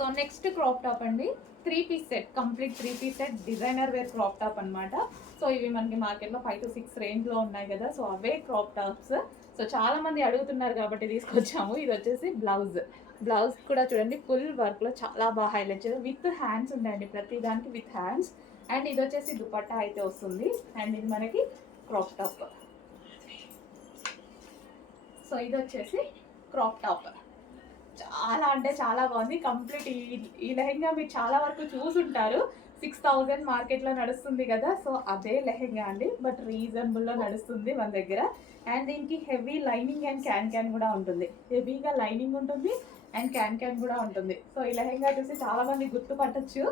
So next crop top అండి, 3-piece set, complete 3-piece set, designer wear crop top అనమాట. So ఇవి మనకి మార్కెట్లో 5 to 6 రేంజ్లో ఉన్నాయి కదా, సో అవే క్రాప్ టాప్స్. సో చాలా మంది అడుగుతున్నారు కాబట్టి తీసుకొచ్చాము. ఇది వచ్చేసి బ్లౌజ్ కూడా చూడండి ఫుల్ వర్క్లో చాలా బాగా హైలైట్ చేయాలి, విత్ హ్యాండ్స్ ఉంటాయండి ప్రతి దానికి విత్ హ్యాండ్స్. అండ్ ఇది వచ్చేసి దుపట్టా అయితే వస్తుంది. అండ్ ఇది మనకి క్రాప్ టాప్. సో ఇది వచ్చేసి క్రాప్ టాప్, చాలా అంటే చాలా బాగుంది. కంప్లీట్ ఈ లెహెంగా మీరు చాలా వరకు చూసుంటారు. 6000 మార్కెట్లో నడుస్తుంది కదా, సో అదే లెహెంగా అండి, బట్ రీజనబుల్లో నడుస్తుంది మన దగ్గర. అండ్ దీనికి హెవీ లైనింగ్ అండ్ క్యాన్ కూడా ఉంటుంది. హెవీగా లైనింగ్ ఉంటుంది అండ్ క్యాన్ కూడా ఉంటుంది. సో ఈ లెహెంగా చూసి చాలామంది గుర్తుపట్టచ్చు.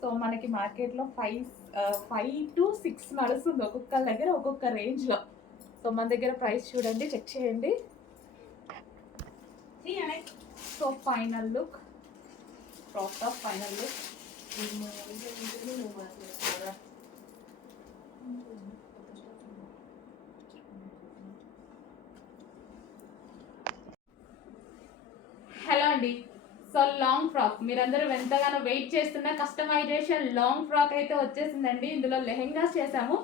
సో మనకి మార్కెట్లో 5 to 6 నడుస్తుంది, ఒక్కొక్క దగ్గర ఒక్కొక్క రేంజ్లో. సో మన దగ్గర ప్రైస్ చూడండి, చెక్ చేయండి. So final look, crop top final look. Hello అండి, సో లాంగ్ ఫ్రాక్ మీరందరూ ఎంతగానో వెయిట్ చేస్తున్న కస్టమైజేషన్ లాంగ్ ఫ్రాక్ అయితే వచ్చేసిందండి. ఇందులో లెహెంగాస్ చేసాము,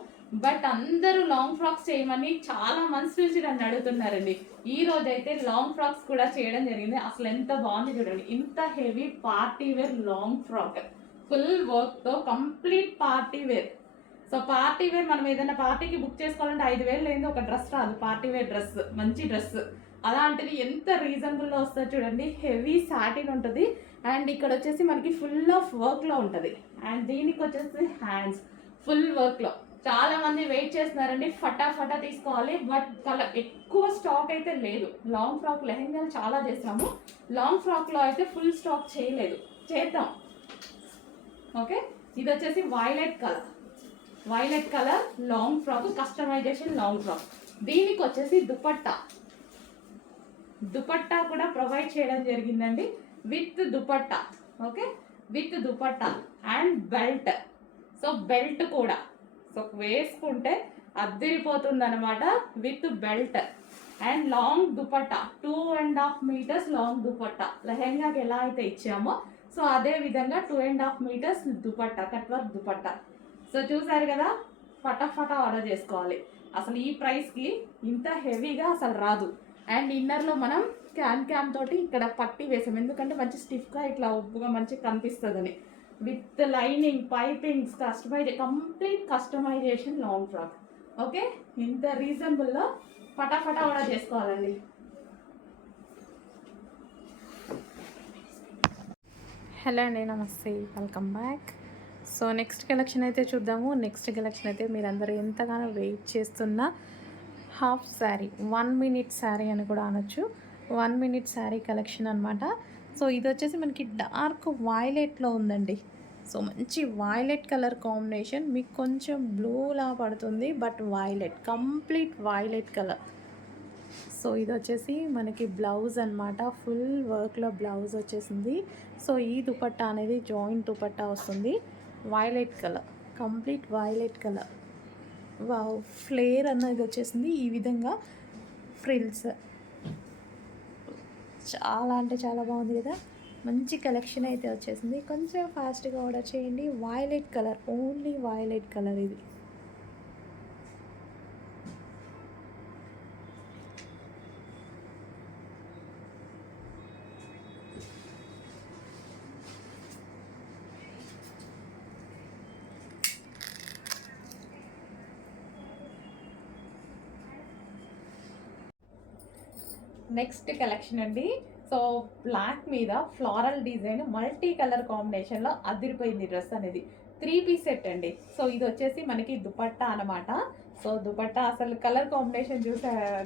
బట్ అందరూ లాంగ్ ఫ్రాక్స్ చేయమని చాలా మంత్స్ నుంచి నన్ను అడుగుతున్నారండి. ఈ రోజు అయితే లాంగ్ ఫ్రాక్స్ కూడా చేయడం జరిగింది. అసలు ఎంత బాగుంది చూడండి, ఇంత heavy party wear long frock, full వర్క్తో complete party wear. So party wear మనం ఏదైనా పార్టీకి బుక్ చేసుకోవాలంటే 5000 లేని ఒక డ్రెస్ రాదు, పార్టీ వేర్ డ్రెస్, మంచి డ్రెస్. అలాంటిది ఎంత రీజనబుల్లో వస్తుంది చూడండి. హెవీ సాటిన్ ఉంటుంది అండ్ ఇక్కడ వచ్చేసి మనకి ఫుల్ ఆఫ్ వర్క్లో ఉంటుంది. అండ్ దీనికి వచ్చేసి హ్యాండ్స్ ఫుల్ వర్క్లో. చాలా మంది వెయిట్ చేస్తున్నారండి, ఫటాఫటా తీసుకోవాలి, బట్ ఎక్కువ స్టాక్ అయితే లేదు. లాంగ్ ఫ్రాక్ లెహెంగాలు చాలా చేసాము, లాంగ్ ఫ్రాక్లో అయితే ఫుల్ స్టాక్ చేయలేదు, చేద్దాం. ఓకే, ఇది వచ్చేసి violet colour long frock, customization long frock. దీనికి వచ్చేసి దుపట్టా కూడా ప్రొవైడ్ చేయడం జరిగిందండి, with dupatta. Okay, with dupatta and belt. So belt కూడా, సో వేసుకుంటే అద్దరిపోతుంది అనమాట, with belt and long dupatta. 2.5 meters long dupatta. లెహెంగాకి ఎలా అయితే ఇచ్చామో సో అదే విధంగా 2.5 meters dupatta, cut work dupatta. So చూసారు కదా, ఫటాఫటా ఆర్డర్ చేసుకోవాలి. అసలు ఈ ప్రైస్కి ఇంత హెవీగా అసలు రాదు. అండ్ ఇన్నర్లో మనం క్యాన్ తోటి ఇక్కడ పట్టి వేసాం, ఎందుకంటే మంచి స్టిఫ్గా ఇట్లా ఉప్పుగా మంచిగా కనిపిస్తుందని. With lining, pipings, complete customisation long frock. Okay, ఇంత రీజనబుల్లో ఫటాఫటా ఆర్డర్ చేసుకోవాలండి. హలో అండి, నమస్తే, welcome back. So next collection అయితే చూద్దాము. నెక్స్ట్ కలెక్షన్ అయితే మీరందరూ ఎంతగానో వెయిట్ చేస్తున్న హాఫ్ శారీ, 1 minute శారీ అని కూడా అనొచ్చు. 1 minute శారీ కలెక్షన్ అనమాట. సో ఇది వచ్చేసి మనకి డార్క్ వైలెట్లో ఉందండి. సో మంచి వైలెట్ కలర్ కాంబినేషన్, మీకు కొంచెం బ్లూలా పడుతుంది, but violet, complete violet colour. So ఇది వచ్చేసి మనకి బ్లౌజ్ అనమాట, ఫుల్ వర్క్లో బ్లౌజ్ వచ్చేసింది. సో ఈ దుపట్టా అనేది జాయింట్ దుపట్టా వస్తుంది, violet colour, complete violet colour. Flare అన్నది వచ్చేసింది ఈ విధంగా, ఫ్రిల్స్. చాలా అంటే చాలా బాగుంది కదా, మంచి కలెక్షన్ అయితే వచ్చేసింది. కొంచెం ఫాస్ట్గా ఆర్డర్ చేయండి. Violet colour, only violet colour ఇది. నెక్స్ట్ కలెక్షన్ అండి, సో బ్లాక్ మీద ఫ్లోరల్ డిజైన్, మల్టీ కలర్ కాంబినేషన్లో అదిరిపోయింది డ్రెస్ అనేది. 3-piece సెట్ అండి. సో ఇది వచ్చేసి మనకి దుపట్టా అనమాట. సో దుపట్టా అసలు కలర్ కాంబినేషన్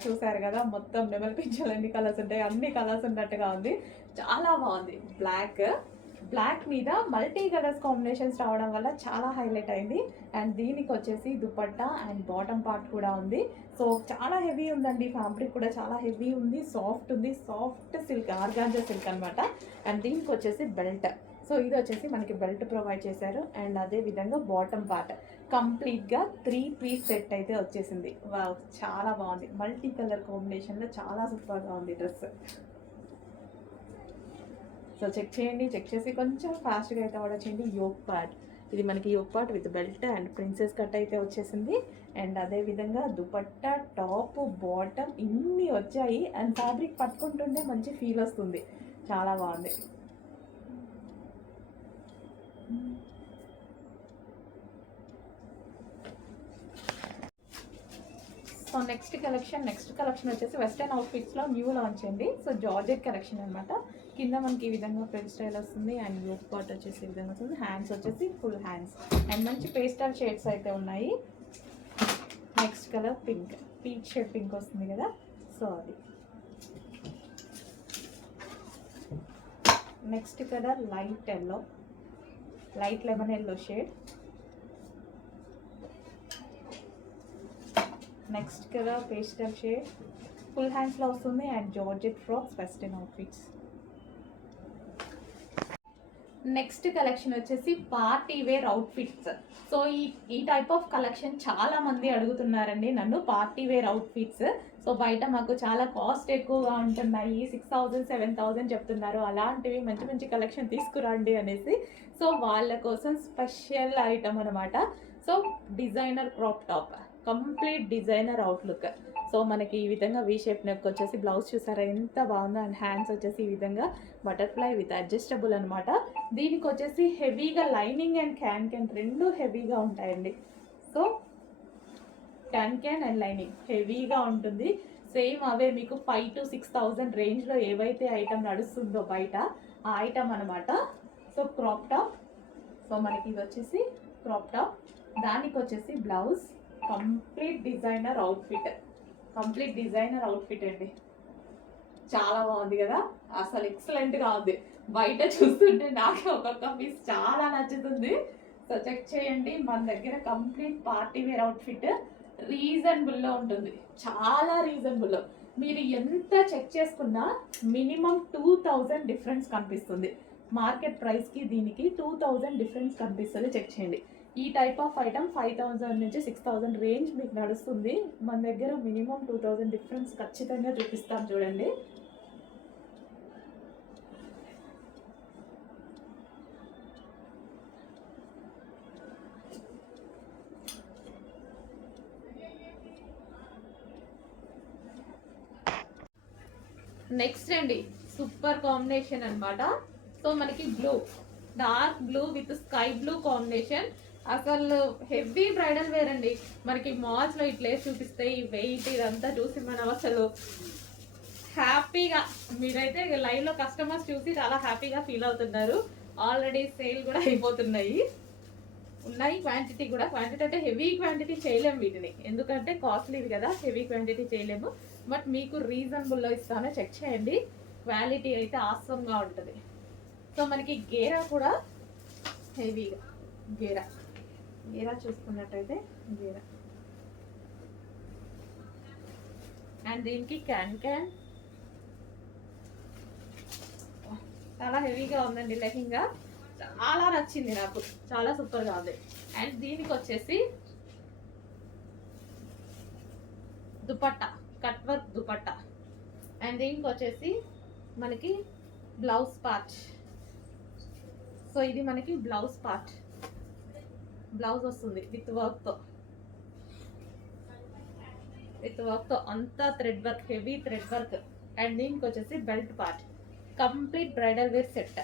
చూసారు కదా, మొత్తం నెమలి పింఛలు ఎన్ని కలర్స్ ఉంటాయి, అన్ని కలర్స్ ఉన్నట్టుగా ఉంది, చాలా బాగుంది. బ్లాక్ మీద మల్టీ కలర్స్ కాంబినేషన్స్ రావడం వల్ల చాలా హైలైట్ అయింది. అండ్ దీనికి వచ్చేసి దుపట్టా అండ్ బాటమ్ పార్ట్ కూడా ఉంది. సో చాలా హెవీ ఉందండి, ఫ్యాబ్రిక్ కూడా చాలా హెవీ ఉంది, సాఫ్ట్ ఉంది, సాఫ్ట్ సిల్క్, ఆర్గాంజా సిల్క్ అనమాట. అండ్ దీనికి వచ్చేసి బెల్ట్. సో ఇది వచ్చేసి మనకి బెల్ట్ ప్రొవైడ్ చేశారు. అండ్ అదే విధంగా బాటమ్ పార్ట్ కంప్లీట్గా 3-piece సెట్ అయితే వచ్చేసింది. చాలా బాగుంది, మల్టీ కలర్ కాంబినేషన్లో చాలా సూపర్గా ఉంది డ్రెస్. సో చెక్ చేయండి, చెక్ చేసి కొంచెం ఫాస్ట్గా అయితే ఆర్డర్ చేయండి. యోక్ పార్ట్, ఇది మనకి yoke part with belt and princess cut అయితే వచ్చేసింది. అండ్ అదేవిధంగా దుపట్టా, టాప్, బాటమ్ ఇన్ని వచ్చాయి. అండ్ ఫ్యాబ్రిక్ పట్టుకుంటుంటే మంచి ఫీల్ వస్తుంది, చాలా బాగుంది. సో నెక్స్ట్ కలెక్షన్ వచ్చేసి వెస్టర్న్ అవుట్ఫిట్స్లో న్యూ లాంచ్ అండి. సో జార్జెట్ కలెక్షన్ అనమాట. కింద మనకి ఈ విధంగా ఫ్రిల్ స్టైల్ వస్తుంది అండ్ యోక్ పార్ట్ వచ్చేసి ఈ విధంగా వస్తుంది. హ్యాండ్స్ వచ్చేసి ఫుల్ హ్యాండ్స్ అండ్ మంచి పేస్టల్ షేడ్స్ అయితే ఉన్నాయి. Next colour pink, peach shade pink వస్తుంది కదా, సో అది. Next colour light yellow, light lemon yellow shade. Next colour pastel shade, full హ్యాండ్స్లో వస్తుంది and georgette frocks, western outfits. Next collection వచ్చేసి party wear outfits. So ఈ type of collection చాలా మంది అడుగుతున్నారండి నన్ను, పార్టీ వేర్ అవుట్ఫిట్స్. సో బయట మాకు చాలా కాస్ట్ ఎక్కువగా ఉంటున్నాయి, 6,000 7,000 చెప్తున్నారు. అలాంటివి మంచి మంచి కలెక్షన్ తీసుకురండి అనేసి. సో వాళ్ళ కోసం స్పెషల్ ఐటమ్ అనమాట. So designer crop top, complete designer outlook. So మనకి ఈ విధంగా వీ షేప్ నెక్ వచ్చేసి, బ్లౌజ్ చూసారా ఎంత బాగుందో, అండ్ హ్యాండ్స్ వచ్చేసి ఈ విధంగా బటర్ఫ్లై విత్ అడ్జస్టబుల్ అనమాట. దీనికి వచ్చేసి హెవీగా లైనింగ్ అండ్ క్యాన్ రెండు హెవీగా ఉంటాయండి. సో క్యాన్ అండ్ లైనింగ్ హెవీగా ఉంటుంది. సేమ్ అవే మీకు 5,000 to 6,000 రేంజ్లో ఏవైతే ఐటమ్ నడుస్తుందో బయట, ఆ ఐటమ్ అనమాట. సో క్రాప్ టాప్, సో మనకి ఇది వచ్చేసి క్రాప్ టాప్, దానికి వచ్చేసి బ్లౌజ్, కంప్లీట్ డిజైనర్ అవుట్ఫిట్ అండి. చాలా బాగుంది కదా, అసలు ఎక్సలెంట్గా ఉంది. బయట చూస్తుంటే నాకు ఒక్కొక్క పీస్ చాలా నచ్చుతుంది. సో చెక్ చేయండి, మన దగ్గర కంప్లీట్ పార్టీ వేర్ అవుట్ఫిట్ రీజనబుల్లో ఉంటుంది, చాలా రీజనబుల్లో. మీరు ఎంత చెక్ చేసుకున్నా మినిమం 2,000 డిఫరెన్స్ కనిపిస్తుంది. మార్కెట్ ప్రైస్కి దీనికి 2,000 డిఫరెన్స్ కనిపిస్తుంది. చెక్ చేయండి. ఈ టైప్ ఆఫ్ ఐటమ్ 5,000 నుంచి 6,000 రేంజ్ మీకు నడుస్తుంది. మన దగ్గర మినిమం 2,000 డిఫరెన్స్ ఖచ్చితంగా చూపిస్తాం చూడండి. నెక్స్ట్ అండి సూపర్ కాంబినేషన్ అన్నమాట. సో మనకి blue, dark blue with sky blue combination. అసలు హెవీ బ్రైడల్ వేర్ అండి. మనకి మాల్స్లో ఇట్లే చూపిస్తాయి, వెయిట్ ఇదంతా చూసి మనం అసలు హ్యాపీగా, మీరైతే లైవ్లో కస్టమర్స్ చూసి చాలా హ్యాపీగా ఫీల్ అవుతున్నారు. ఆల్రెడీ సేల్ కూడా అయిపోతున్నాయి, ఉన్నాయి క్వాంటిటీ కూడా. క్వాంటిటీ అంటే హెవీ క్వాంటిటీ చేయలేము వీటిని, ఎందుకంటే కాస్ట్లీది కదా, హెవీ క్వాంటిటీ చేయలేము. బట్ మీకు రీజనబుల్లో ఇస్తాను, చెక్ చేయండి. క్వాలిటీ అయితే ఆసంగా ఉంటుంది. సో మనకి గేరా కూడా హెవీగా, గేరా చూసుకున్నట్టయితే గేరా, అండ్ దీనికి క్యాన్ చాలా హెవీగా ఉందండి. లెహంగా చాలా నచ్చింది నాకు, చాలా సూపర్గా ఉంది. అండ్ దీనికి వచ్చేసి dupatta, cut work dupatta. And దీనికి వచ్చేసి మనకి బ్లౌజ్ పార్ట్. సో ఇది మనకి బ్లౌజ్ పార్ట్, బ్లౌజ్ వస్తుంది విత్ వర్క్తో అంతా thread work, heavy thread work. And దీనికి వచ్చేసి belt part, complete bridal wear set.